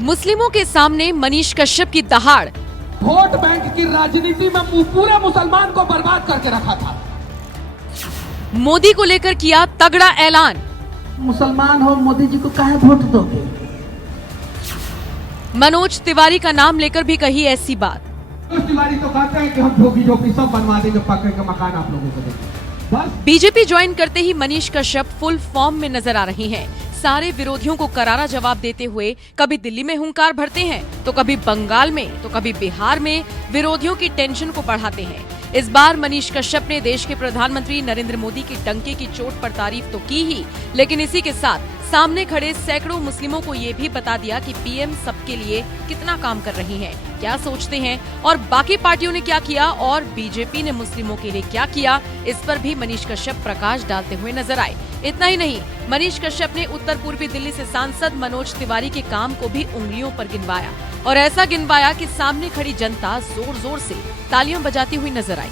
मुस्लिमों के सामने मनीष कश्यप की दहाड़। वोट बैंक की राजनीति में पूरे मुसलमान को बर्बाद करके रखा था। मोदी को लेकर किया तगड़ा ऐलान। मुसलमान हो, मोदी जी को काहे वोट दोगे? मनोज तिवारी का नाम लेकर भी कही ऐसी बात। मनोज तिवारी तो कहते हैं कि हम झोपड़ी झोपड़ी सब बनवा देंगे, पक्के के मकान आप लोगों को देंगे। बस बीजेपी ज्वाइन करते ही मनीष कश्यप फुल फॉर्म में नजर आ रहे हैं। सारे विरोधियों को करारा जवाब देते हुए कभी दिल्ली में हुंकार भरते हैं, तो कभी बंगाल में, तो कभी बिहार में विरोधियों की टेंशन को बढ़ाते हैं। इस बार मनीष कश्यप ने देश के प्रधानमंत्री नरेंद्र मोदी की डंके की चोट पर तारीफ तो की ही, लेकिन इसी के साथ सामने खड़े सैकड़ों मुस्लिमों को ये भी बता दिया कि पीएम सबके लिए कितना काम कर रही है, क्या सोचते हैं और बाकी पार्टियों ने क्या किया और बीजेपी ने मुस्लिमों के लिए क्या किया। इस पर भी मनीष कश्यप प्रकाश डालते हुए नजर आए। इतना ही नहीं, मनीष कश्यप ने उत्तर पूर्वी दिल्ली से सांसद मनोज तिवारी के काम को भी उंगलियों पर गिनवाया और ऐसा गिनवाया कि सामने खड़ी जनता जोर जोर से तालियां बजाती हुई नजर आई।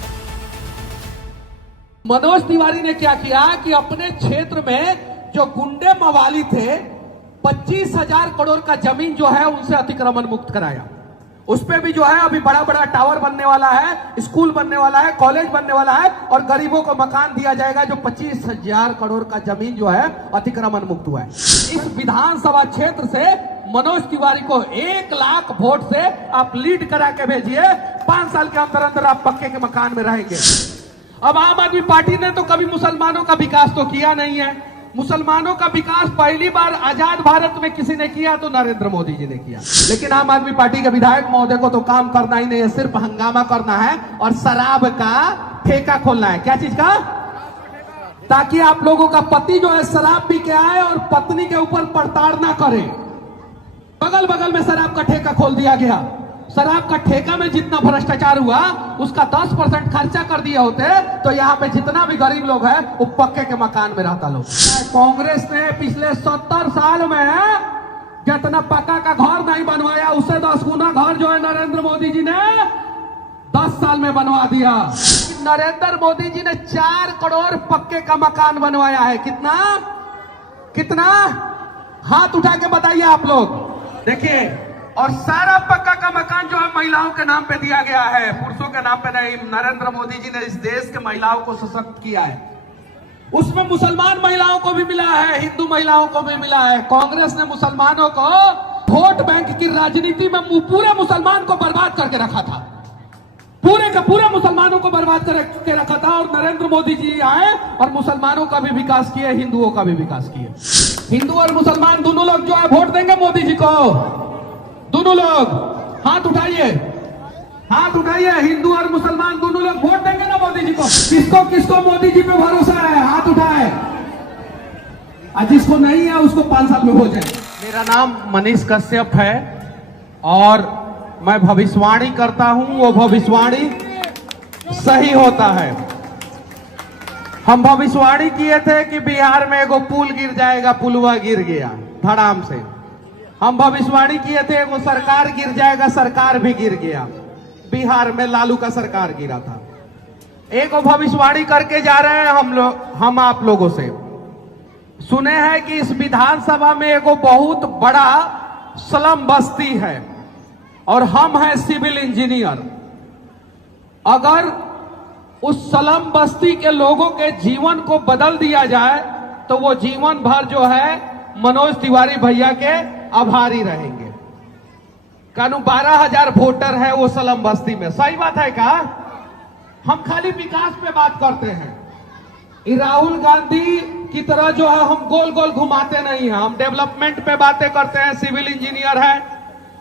मनोज तिवारी ने क्या किया कि अपने क्षेत्र में जो गुंडे मवाली थे 25,000 करोड़ का जमीन जो है उनसे अतिक्रमण मुक्त कराया। उस पे भी जो है अभी बड़ा बड़ा टावर बनने वाला है, स्कूल बनने वाला है, कॉलेज बनने वाला है और गरीबों को मकान दिया जाएगा। जो 25,000 करोड़ का जमीन जो है अतिक्रमण मुक्त हुआ है। इस विधानसभा क्षेत्र से मनोज तिवारी को 1 लाख वोट से आप लीड करा के भेजिए, 5 साल के अंदर अंदर आप पक्के के मकान में रहेंगे। अब आम आदमी पार्टी ने तो कभी मुसलमानों का विकास तो किया नहीं है। मुसलमानों का विकास पहली बार आजाद भारत में किसी ने किया तो नरेंद्र मोदी जी ने किया। लेकिन आम आदमी पार्टी के विधायक महोदय को तो काम करना ही नहीं है, सिर्फ हंगामा करना है और शराब का ठेका खोलना है। क्या चीज का? ताकि आप लोगों का पति जो है शराब पी के आए और पत्नी के ऊपर प्रताड़ना करे। बगल बगल में शराब का ठेका खोल दिया गया। शराब का ठेका में जितना भ्रष्टाचार हुआ उसका 10% खर्चा कर दिए होते तो यहाँ पे जितना भी गरीब लोग हैं वो पक्के के मकान में रहता लोग। कांग्रेस ने पिछले 70 साल में जितना पक्का का घर नहीं बनवाया उससे 10 गुना घर जो है नरेंद्र मोदी जी ने 10 साल में बनवा दिया। नरेंद्र मोदी जी ने 4 करोड़ पक्के का मकान बनवाया है। कितना कितना? हाथ उठा के बताइए आप लोग। देखिए, और सारा पक्का का मकान जो है महिलाओं के नाम पे दिया गया है, पुरुषों के नाम पे नहीं। नरेंद्र मोदी जी ने इस देश के महिलाओं को सशक्त किया है। उसमें मुसलमान महिलाओं को भी मिला है, हिंदू महिलाओं को भी मिला है। कांग्रेस ने मुसलमानों को वोट बैंक की राजनीति में पूरे मुसलमान को बर्बाद करके रखा था। पूरे का पूरे मुसलमानों को बर्बाद करके रखा था और नरेंद्र मोदी जी आए और मुसलमानों का भी विकास किए, हिंदुओं का भी विकास किए। हिंदू और मुसलमान दोनों लोग जो है वोट देंगे मोदी जी को। दोनों लोग हाथ उठाइए, हाथ उठाइए। हिंदू और मुसलमान दोनों लोग वोट देंगे ना मोदी जी को। किसको किसको मोदी जी पे भरोसा है? हाथ उठाए। और जिसको नहीं है उसको 5 साल में हो जाए। मेरा नाम मनीष कश्यप है और मैं भविष्यवाणी करता हूं, वो भविष्यवाणी सही होता है। हम भविष्यवाणी किए थे कि बिहार में एगो पुल गिर जाएगा, पुलवा गिर गया धड़ाम से। हम भविष्यवाणी किए थे वो सरकार गिर जाएगा, सरकार भी गिर गया। बिहार में लालू का सरकार गिरा था। एक भविष्यवाणी करके जा रहे हैं हम आप लोगों से। सुने हैं कि इस विधानसभा में एक बहुत बड़ा स्लम बस्ती है और हम हैं सिविल इंजीनियर। अगर उस स्लम बस्ती के लोगों के जीवन को बदल दिया जाए तो वो जीवन भर जो है मनोज तिवारी भैया के आभारी रहेंगे। कानून 12,000 वोटर है वो स्लम बस्ती में। सही बात है क्या? हम खाली विकास पे बात करते हैं। राहुल गांधी की तरह जो है हम गोल गोल घुमाते नहीं हैं। हम डेवलपमेंट पे बातें करते हैं, सिविल इंजीनियर है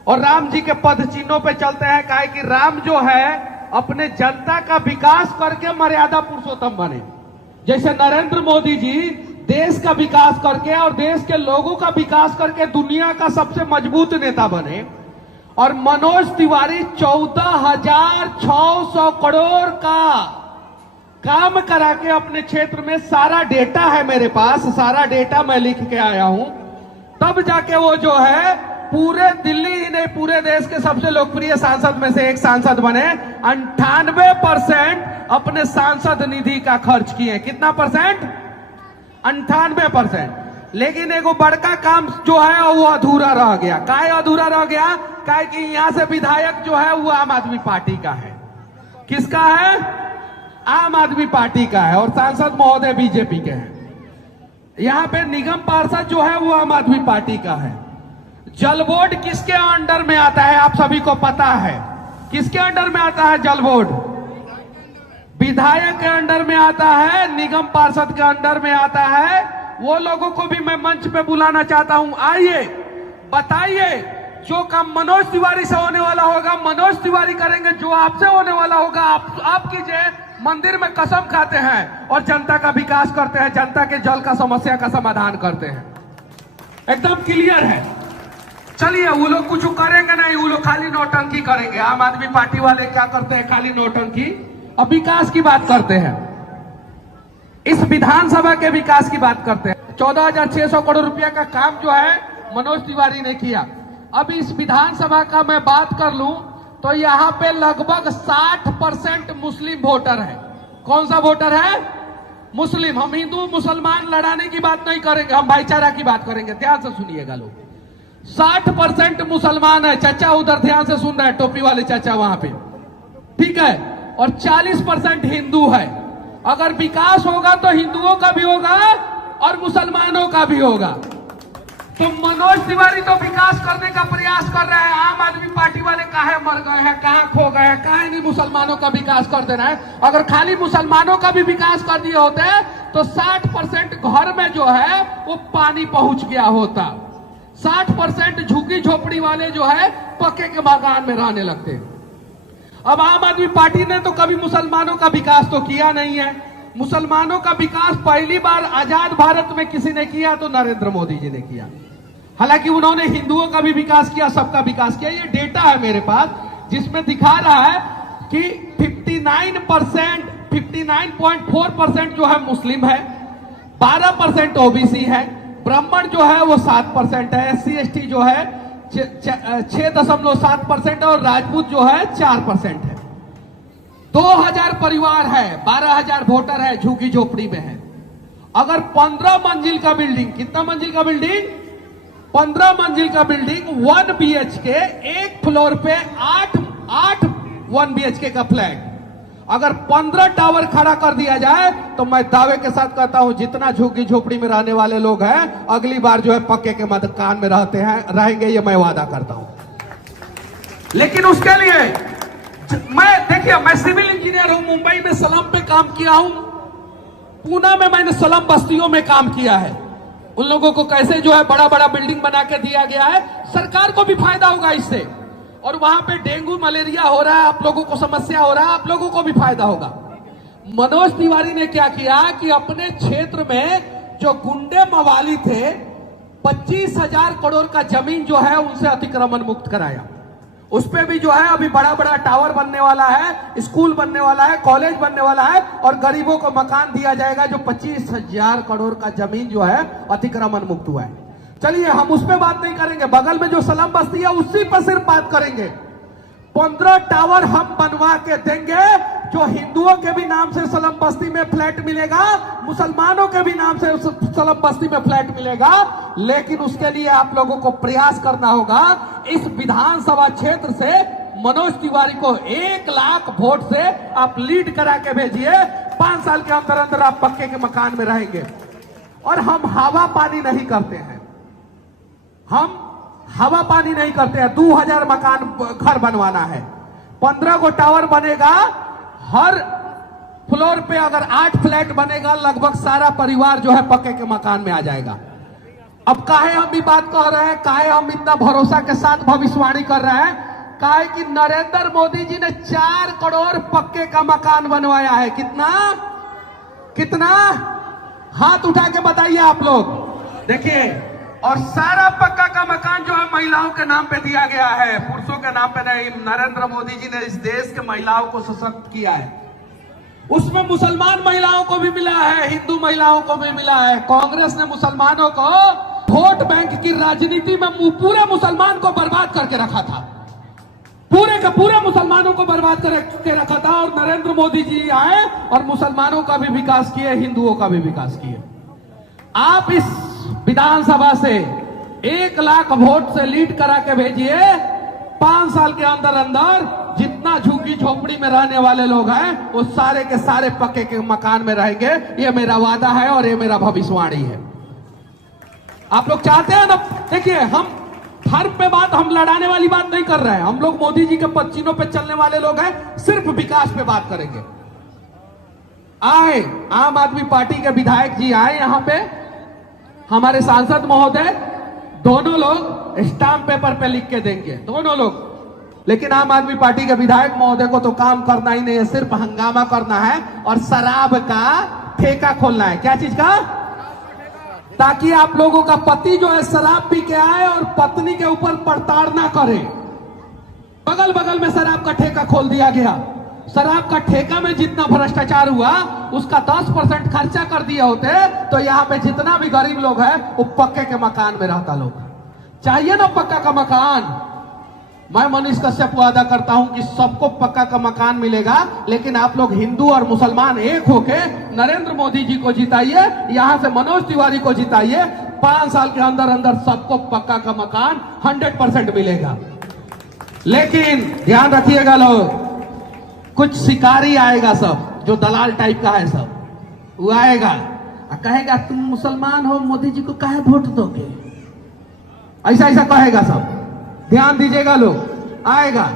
और राम जी के पद चिन्हों पे चलते हैं। काहे कि राम जो है अपने जनता का विकास करके मर्यादा पुरुषोत्तम बने। जैसे नरेंद्र मोदी जी देश का विकास करके और देश के लोगों का विकास करके दुनिया का सबसे मजबूत नेता बने। और मनोज तिवारी 14,600 करोड़ का काम करा के अपने क्षेत्र में, सारा डेटा है मेरे पास, सारा डेटा मैं लिख के आया हूं, तब जाके वो जो है पूरे दिल्ली ही नहीं पूरे देश के सबसे लोकप्रिय सांसद में से एक सांसद बने। 98% अपने सांसद निधि का खर्च किए। कितना परसेंट? 98%। लेकिन एगो बड़का काम जो है वो अधूरा रह गया। काहे अधूरा रह गया? काहे कि यहां से विधायक जो है वो आम आदमी पार्टी का है। किसका है? आम आदमी पार्टी का है। और सांसद महोदय बीजेपी के हैं। यहां पे निगम पार्षद जो है वो आम आदमी पार्टी का है। जल बोर्ड किसके अंडर में आता है? आप सभी को पता है किसके अंडर में आता है जल बोर्ड? विधायक के अंडर में आता है, निगम पार्षद के अंडर में आता है। वो लोगों को भी मैं मंच पे बुलाना चाहता हूं। आइए, बताइए, जो काम मनोज तिवारी से होने वाला होगा मनोज तिवारी करेंगे, जो आपसे होने वाला होगा आप कीजिए। मंदिर में कसम खाते हैं और जनता का विकास करते हैं, जनता के जल का समस्या का समाधान करते हैं। एकदम क्लियर है। चलिए, वो लोग कुछ करेंगे नहीं, वो लोग खाली नौटंकी करेंगे। आम आदमी पार्टी वाले क्या करते हैं? खाली नौटंकी। अब विकास की बात करते हैं, इस विधानसभा के विकास की बात करते हैं। 14,600 करोड़ रुपया का काम जो है मनोज तिवारी ने किया। अब इस विधानसभा का मैं बात कर लूं तो यहां पे लगभग 60% मुस्लिम वोटर है। कौन सा वोटर है? मुस्लिम। हम हिंदू मुसलमान लड़ाने की बात नहीं करेंगे, हम भाईचारा की बात करेंगे। ध्यान से सुनिएगा लोग। 60% मुसलमान है। चाचा उधर ध्यान से सुन रहे हैं, टोपी वाले चाचा वहां पे, ठीक है। और 40% हिंदू है। अगर विकास होगा तो हिंदुओं का भी होगा और मुसलमानों का भी होगा। तो मनोज तिवारी तो विकास करने का प्रयास कर रहे हैं। आम आदमी पार्टी वाले कहां मर गए हैं, कहां खो गए हैं, कहां नहीं मुसलमानों का विकास कर देना है। अगर खाली मुसलमानों का भी विकास कर दिए होते तो 60% घर में जो है वो पानी पहुंच गया होता। 60% झुग्गी झोपड़ी वाले जो है पक्के के मकान में रहने लगते। अब आम आदमी पार्टी ने तो कभी मुसलमानों का विकास तो किया नहीं है। मुसलमानों का विकास पहली बार आजाद भारत में किसी ने किया तो नरेंद्र मोदी जी ने किया। हालांकि उन्होंने हिंदुओं का भी विकास किया, सबका विकास किया। ये डेटा है मेरे पास जिसमें दिखा रहा है कि 59.4% जो है मुस्लिम है, 12% ओबीसी है, ब्राह्मण जो है वो 7% है, SC/ST जो है 6.7% और राजपूत जो है 4% है। 2000 परिवार है, 12,000 वोटर है, झुग्गी झोपड़ी में है। अगर 15 मंजिल का बिल्डिंग, कितना मंजिल का बिल्डिंग? 15 मंजिल का बिल्डिंग 1 BHK, एक फ्लोर पे 8 1 BHK का फ्लैट, अगर 15 टावर खड़ा कर दिया जाए तो मैं दावे के साथ कहता हूं जितना झुग्गी झोपड़ी में रहने वाले लोग हैं अगली बार जो है पक्के के मकान में रहेंगे, ये मैं वादा करता हूं। लेकिन उसके लिए मैं सिविल इंजीनियर हूं, मुंबई में स्लम पे काम किया हूं, पूना में मैंने स्लम बस्तियों में काम किया है। उन लोगों को कैसे जो है बड़ा बड़ा बिल्डिंग बना के दिया गया है, सरकार को भी फायदा होगा इससे। और वहां पे डेंगू मलेरिया हो रहा है, आप लोगों को समस्या हो रहा है, आप लोगों को भी फायदा होगा। मनोज तिवारी ने क्या किया कि अपने क्षेत्र में जो गुंडे मवाली थे 25,000 करोड़ का जमीन जो है उनसे अतिक्रमण मुक्त कराया। उस पे भी जो है अभी बड़ा बड़ा टावर बनने वाला है, स्कूल बनने वाला है, कॉलेज बनने वाला है और गरीबों को मकान दिया जाएगा। जो 25,000 करोड़ का जमीन जो है अतिक्रमण मुक्त हुआ है। चलिए, हम उस पर बात नहीं करेंगे, बगल में जो स्लम बस्ती है उसी पर सिर्फ बात करेंगे। 15 टावर हम बनवा के देंगे, जो हिंदुओं के भी नाम से स्लम बस्ती में फ्लैट मिलेगा, मुसलमानों के भी नाम से स्लम बस्ती में फ्लैट मिलेगा। लेकिन उसके लिए आप लोगों को प्रयास करना होगा। इस विधानसभा क्षेत्र से मनोज तिवारी को 1 लाख वोट से आप लीड करा के भेजिए। 5 साल के अंदर अंदर आप पक्के के मकान में रहेंगे। और हम हवा पानी नहीं करते हैं, हम हवा पानी नहीं करते हैं। 2000 मकान घर बनवाना है, 15 को टावर बनेगा, हर फ्लोर पे अगर 8 फ्लैट बनेगा, लगभग सारा परिवार जो है पक्के के मकान में आ जाएगा। अब काहे हम भी बात कह रहे हैं, काहे हम इतना भरोसा के साथ भविष्यवाणी कर रहे हैं? काहे कि नरेंद्र मोदी जी ने 4 करोड़ पक्के का मकान बनवाया है। कितना कितना? हाथ उठा के बताइए आप लोग। देखिए, और सारा पक्का का मकान जो है महिलाओं के नाम पे दिया गया है, पुरुषों के नाम पे नहीं। नरेंद्र मोदी जी ने इस देश के महिलाओं को सशक्त किया है। उसमें मुसलमान महिलाओं को भी मिला है, हिंदू महिलाओं को भी मिला है। कांग्रेस ने मुसलमानों को वोट बैंक की राजनीति में पूरे मुसलमान को बर्बाद करके रखा था, पूरे का पूरे मुसलमानों को बर्बाद करके रखा था। और नरेंद्र मोदी जी आए और मुसलमानों का भी विकास किए, हिंदुओं का भी विकास किए। आप इस विधानसभा से 1 लाख वोट से लीड करा के भेजिए। 5 साल के अंदर अंदर जितना झुग्गी झोपड़ी में रहने वाले लोग हैं वो सारे के सारे पक्के के मकान में रहेंगे। ये मेरा वादा है और ये मेरा भविष्यवाणी है। आप लोग चाहते हैं ना? देखिए, हम धर्म पे बात, हम लड़ाने वाली बात नहीं कर रहे हैं। हम लोग मोदी जी के पच्चीनों पे चलने वाले लोग हैं, सिर्फ विकास पे बात करेंगे। आए आम आदमी पार्टी के विधायक जी आए यहां पे, हमारे सांसद महोदय, दोनों लोग स्टाम्प पेपर पे लिख के देंगे, दोनों लोग। लेकिन आम आदमी पार्टी के विधायक महोदय को तो काम करना ही नहीं है, सिर्फ हंगामा करना है और शराब का ठेका खोलना है। क्या चीज का? ताकि आप लोगों का पति जो है शराब पी के आए और पत्नी के ऊपर प्रताड़ना करे। बगल बगल में शराब का ठेका खोल दिया गया। शराब का ठेका में जितना भ्रष्टाचार हुआ उसका 10% खर्चा कर दिए होते तो यहाँ पे जितना भी गरीब लोग है वो पक्के के मकान में रहता लोग। चाहिए ना पक्का का मकान? मैं मनीष कश्यप वादा करता हूं कि सबको पक्का का मकान मिलेगा। लेकिन आप लोग हिंदू और मुसलमान एक होके नरेंद्र मोदी जी को जिताइए, यहां से मनोज तिवारी को जिताइए। 5 साल के अंदर अंदर सबको पक्का का मकान 100% मिलेगा। लेकिन ध्यान रखिएगा लोग, कुछ शिकारी आएगा सब, जो दलाल टाइप का है सब, वो आएगा कहेगा तुम मुसलमान हो, मोदी जी को काहे वोट दोगे? ऐसा ऐसा कहेगा सब। ध्यान दीजिएगा लोग, आएगा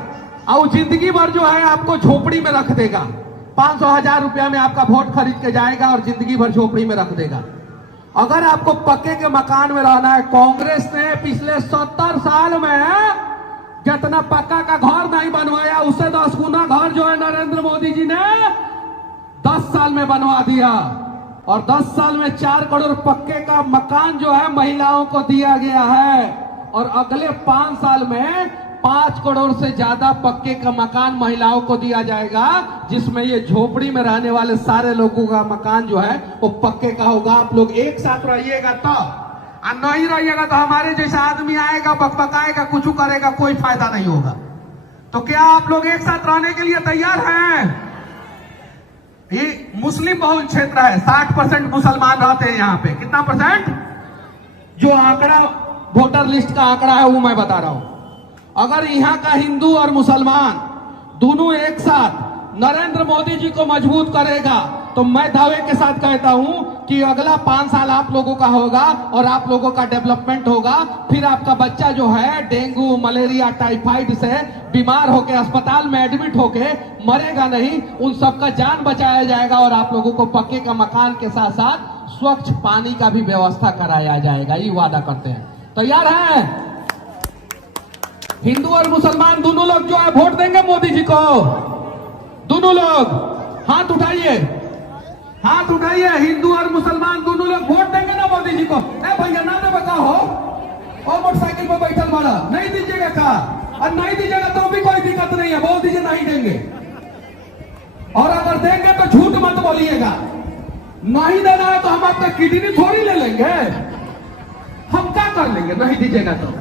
और जिंदगी भर जो है आपको झोपड़ी में रख देगा। 500,000 रुपया में आपका वोट खरीद के जाएगा और जिंदगी भर झोपड़ी में रख देगा। अगर आपको पक्के के मकान में रहना है, कांग्रेस ने पिछले 70 साल में जितना पक्का का घर नहीं बनवाया उससे 10 गुना घर जो है नरेंद्र मोदी जी ने 10 साल में बनवा दिया। और 10 साल में 4 करोड़ पक्के का मकान जो है महिलाओं को दिया गया है। और अगले 5 साल में 5 करोड़ से ज्यादा पक्के का मकान महिलाओं को दिया जाएगा, जिसमें ये झोपड़ी में रहने वाले सारे लोगों का मकान जो है वो पक्के का होगा। आप लोग एक साथ रहिएगा तो, और नहीं रहिएगा तो हमारे जैसा आदमी आएगा, बकबकाएगा, कुछ करेगा, कोई फायदा नहीं होगा। तो क्या आप लोग एक साथ रहने के लिए तैयार हैं? ये मुस्लिम बहुल क्षेत्र है, 60% मुसलमान रहते हैं यहाँ पे। कितना परसेंट? जो आंकड़ा वोटर लिस्ट का आंकड़ा है वो मैं बता रहा हूं। अगर यहाँ का हिंदू और मुसलमान दोनों एक साथ नरेंद्र मोदी जी को मजबूत करेगा तो मैं दावे के साथ कहता हूं कि अगला 5 साल आप लोगों का होगा और आप लोगों का डेवलपमेंट होगा। फिर आपका बच्चा जो है डेंगू, मलेरिया, टाइफाइड से बीमार होके अस्पताल में एडमिट होके मरेगा नहीं, उन सबका जान बचाया जाएगा। और आप लोगों को पक्के का मकान के साथ साथ स्वच्छ पानी का भी व्यवस्था कराया जाएगा। ये वादा करते हैं। तैयार है? हिंदू और मुसलमान दोनों लोग जो है वोट देंगे मोदी जी को। दोनों लोग हाथ उठाइए, हाथ उठाइए। हिंदू और मुसलमान दोनों लोग वोट देंगे ना मोदी जी को? ए भैया ना दे बताओ, और मोटरसाइकिल पर बैठल बड़ा नहीं दीजिएगा का? और नहीं दीजिएगा तो भी कोई दिक्कत नहीं है, बोल दीजिए नहीं देंगे। और अगर देंगे तो झूठ मत बोलिएगा। नहीं देना है तो हम आपका किडनी थोड़ी ले लेंगे। हम क्या कर लेंगे? नहीं दीजिएगा तो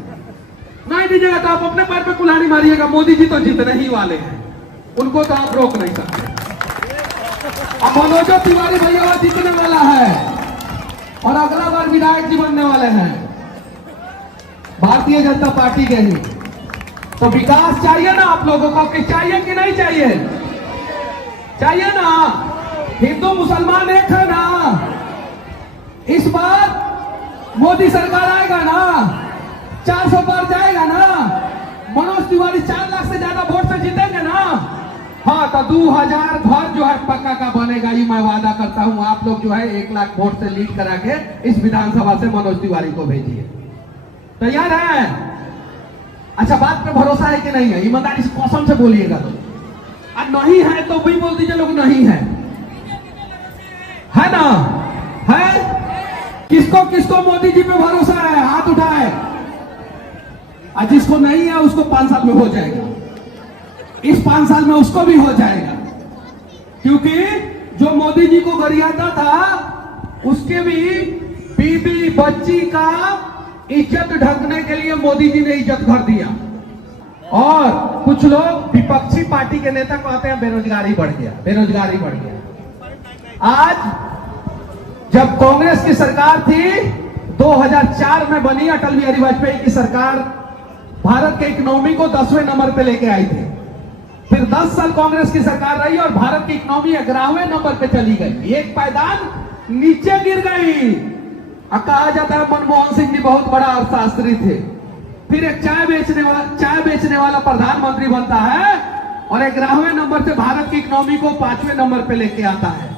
नहीं दीजिएगा तो आप अपने पैर पे कुल्हाड़ी मारिएगा। मोदी जी तो जीतने ही वाले हैं, उनको तो आप रोक नहीं सकते। अब मनोज तिवारी भैया जीतने वाला है और अगला बार विधायक जी बनने वाले हैं भारतीय जनता पार्टी के ही। तो विकास चाहिए ना आप लोगों को? कि चाहिए कि नहीं चाहिए? चाहिए ना? हिंदू मुसलमान एक है ना? इस बार मोदी सरकार आएगा ना? 400 पार जाएगा ना? मनोज तिवारी 4 लाख से ज्यादा वोट से जीतेंगे ना? हाँ, तो 2000 घर जो है पक्का का बनेगा। ये मैं वादा करता हूं। आप लोग जो है 1 लाख वोट से लीड करा के इस विधानसभा से मनोज तिवारी को भेजिए। तैयार है? अच्छा, बात पे भरोसा है कि नहीं है? ईमानदारी से कसम से बोलिएगा। तो और नहीं है तो भी बोल दीजिए लोग नहीं है। है ना? है? किसको किसको मोदी जी पे भरोसा है? हाथ उठाए। और जिसको नहीं है उसको 5 साल में हो जाएगा। इस 5 साल में उसको भी हो जाएगा, क्योंकि जो मोदी जी को गरियाता था उसके भी बीबी बच्ची का इज्जत ढकने के लिए मोदी जी ने इज्जत भर दिया। और कुछ लोग विपक्षी पार्टी के नेता कहते हैं बेरोजगारी बढ़ गया, बेरोजगारी बढ़ गया। आज जब कांग्रेस की सरकार थी 2004 में बनी अटल बिहारी वाजपेयी की सरकार भारत के इकोनॉमी को 10वें नंबर पे लेके आई थी। फिर 10 साल कांग्रेस की सरकार रही और भारत की इकोनॉमी 11वें नंबर पे चली गई, एक पायदान नीचे गिर गई। कहा जाता है मनमोहन सिंह जी बहुत बड़ा अर्थशास्त्री थे। फिर एक चाय बेचने वाला प्रधानमंत्री बनता है और 11वें नंबर से भारत की इकोनॉमी को 5वें नंबर पे लेके आता है।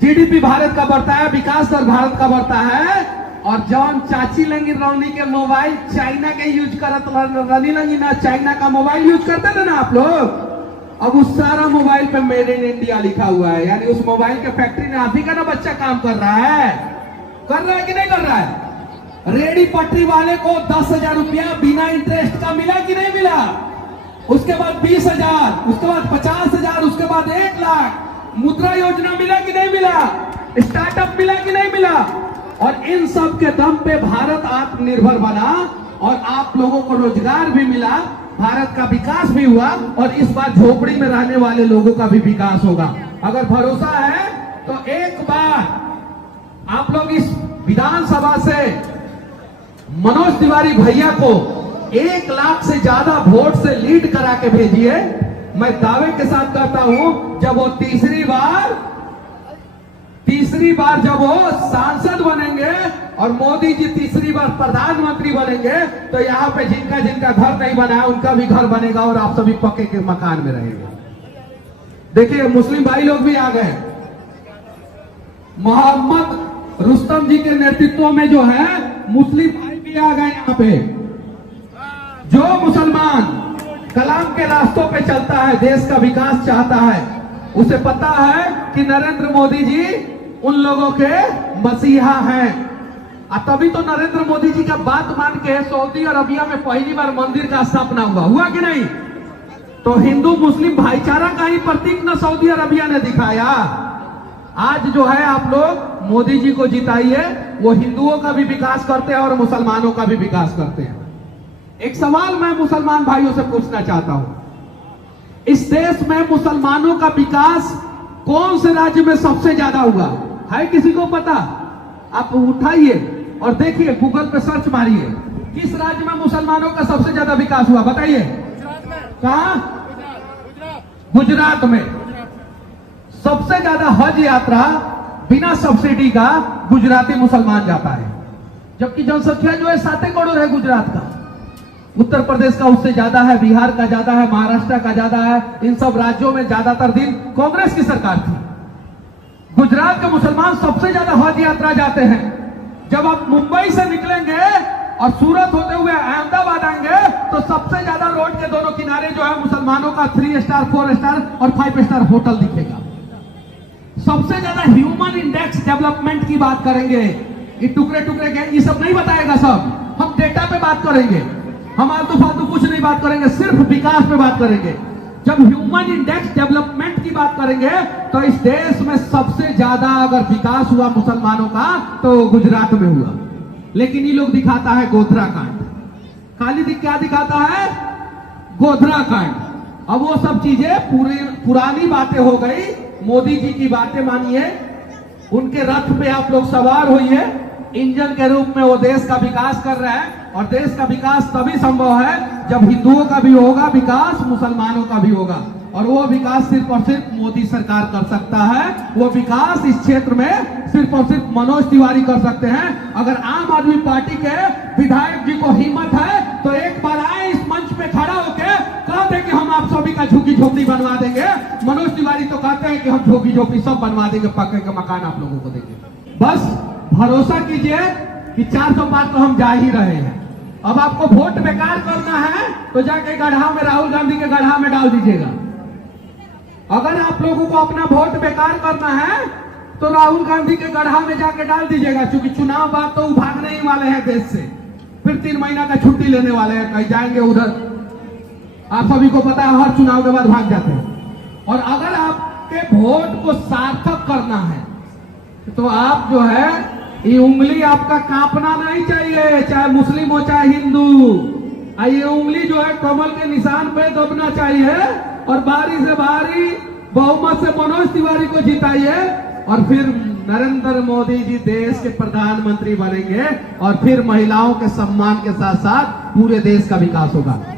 जीडीपी भारत का बढ़ता है, विकास दर भारत का बढ़ता है। और जौन चाची लंगी रौनी के मोबाइल चाइना के यूज करत रनी लंगी ना, चाइना का मोबाइल यूज करते थे ना आप लोग, अब उस सारा मोबाइल पे मेड इन इंडिया लिखा हुआ है। यानी उस मोबाइल के फैक्ट्री में आप ही का ना बच्चा काम कर रहा है कि नहीं कर रहा है? रेडी पटरी वाले को 10,000 रुपया बिना इंटरेस्ट का मिला कि नहीं मिला? उसके बाद 20,000, उसके बाद 50,000, उसके बाद 1 लाख। मुद्रा योजना मिला कि नहीं मिला? स्टार्टअप मिला कि नहीं मिला? और इन सब के दम पे भारत आत्मनिर्भर बना और आप लोगों को रोजगार भी मिला, भारत का विकास भी हुआ और इस बार झोपड़ी में रहने वाले लोगों का भी विकास होगा। अगर भरोसा है तो एक बार आप लोग इस विधानसभा से मनोज तिवारी भैया को 1 लाख से ज्यादा वोट से लीड करा के भेजिए। मैं दावे के साथ कहता हूं जब वो तीसरी बार जब वो सांसद बनेंगे और मोदी जी तीसरी बार प्रधानमंत्री बनेंगे तो यहां पे जिनका घर नहीं बना है उनका भी घर बनेगा और आप सभी पक्के के मकान में रहेंगे। देखिए मुस्लिम भाई लोग भी आ गए। मोहम्मद रुस्तम जी के नेतृत्व में जो है मुस्लिम भाई भी आ गए यहाँ पे। जो मुसलमान कलाम के रास्तों पे चलता है, देश का विकास चाहता है, उसे पता है कि नरेंद्र मोदी जी उन लोगों के मसीहा हैं। तभी तो नरेंद्र मोदी जी का बात मान के सऊदी अरबिया में पहली बार मंदिर का स्थापना हुआ कि नहीं? तो हिंदू मुस्लिम भाईचारा का ही प्रतीक न सऊदी अरबिया ने दिखाया। आज जो है आप लोग मोदी जी को जिताइए, वो हिंदुओं का भी विकास करते हैं और मुसलमानों का भी विकास करते हैं। एक सवाल मैं मुसलमान भाइयों से पूछना चाहता हूं, इस देश में मुसलमानों का विकास कौन से राज्य में सबसे ज्यादा हुआ है? किसी को पता? आप उठाइए और देखिए, गूगल पे सर्च मारिए, किस राज्य में मुसलमानों का सबसे ज्यादा विकास हुआ? बताइए। कहां? गुजरात में सबसे ज्यादा हज यात्रा बिना सब्सिडी का गुजराती मुसलमान जाता है, जबकि जनसंख्या जो है 7 करोड़ है गुजरात का। उत्तर प्रदेश का उससे ज्यादा है, बिहार का ज्यादा है, महाराष्ट्र का ज्यादा है। इन सब राज्यों में ज्यादातर दिन कांग्रेस की सरकार थी। गुजरात के मुसलमान सबसे ज्यादा हज यात्रा जाते हैं। जब आप मुंबई से निकलेंगे और सूरत होते हुए अहमदाबाद आएंगे तो सबसे ज्यादा रोड के दोनों किनारे जो है मुसलमानों का 3 स्टार 4 स्टार और 5 स्टार होटल दिखेगा। सबसे ज्यादा ह्यूमन इंडेक्स डेवलपमेंट की बात करेंगे। ये टुकड़े टुकड़े के ये सब नहीं बताएगा, सब हम डेटा पे बात करेंगे। हम आलतू फालतू कुछ नहीं बात करेंगे, सिर्फ विकास पे बात करेंगे। जब ह्यूमन इंडेक्स डेवलपमेंट की बात करेंगे तो इस देश में सबसे ज्यादा अगर विकास हुआ मुसलमानों का तो गुजरात में हुआ। लेकिन ये लोग दिखाता है गोधरा कांड। खाली क्या दिखाता है? गोधरा कांड। अब वो सब चीजें पुरानी बातें हो गई। मोदी जी की बातें मानिए, उनके रथ पे आप लोग सवार होइए। इंजन के रूप में वो देश का विकास कर रहे हैं और देश का विकास तभी संभव है जब हिंदुओं का भी होगा विकास, मुसलमानों का भी होगा। और वो विकास सिर्फ और सिर्फ मोदी सरकार कर सकता है। वो विकास इस क्षेत्र में सिर्फ और सिर्फ मनोज तिवारी कर सकते हैं। अगर आम आदमी पार्टी के विधायक जी को हिम्मत है तो एक बार आए इस मंच पे खड़ा होकर कह दे कि हम आप सभी का झुग्गी झोपड़ी बनवा देंगे। मनोज तिवारी तो कहते हैं कि हम झुग्गी झोपड़ी सब बनवा देंगे, पक्के के मकान आप लोगों को देंगे। बस भरोसा कीजिए कि 400 पार तो हम जा ही रहे हैं। अब आपको वोट बेकार करना है तो जाके गड्ढा में, राहुल गांधी के गड्ढा में डाल दीजिएगा। अगर आप लोगों को अपना वोट बेकार करना है तो राहुल गांधी के गड्ढा में जाके डाल दीजिएगा, क्योंकि चुनाव बाद तो भागने ही वाले हैं देश से। फिर 3 महीना का छुट्टी लेने वाले हैं, कहीं जाएंगे उधर। आप सभी को पता है हर चुनाव के बाद भाग जाते हैं। और अगर आपके वोट को सार्थक करना है तो आप जो है ये उंगली आपका कांपना नहीं चाहिए, चाहे मुस्लिम हो चाहे हिंदू। ये उंगली जो है कमल के निशान पे दबना चाहिए और बारी से बारी बहुमत से मनोज तिवारी को जिताइए और फिर नरेंद्र मोदी जी देश के प्रधानमंत्री बनेंगे और फिर महिलाओं के सम्मान के साथ साथ पूरे देश का विकास होगा।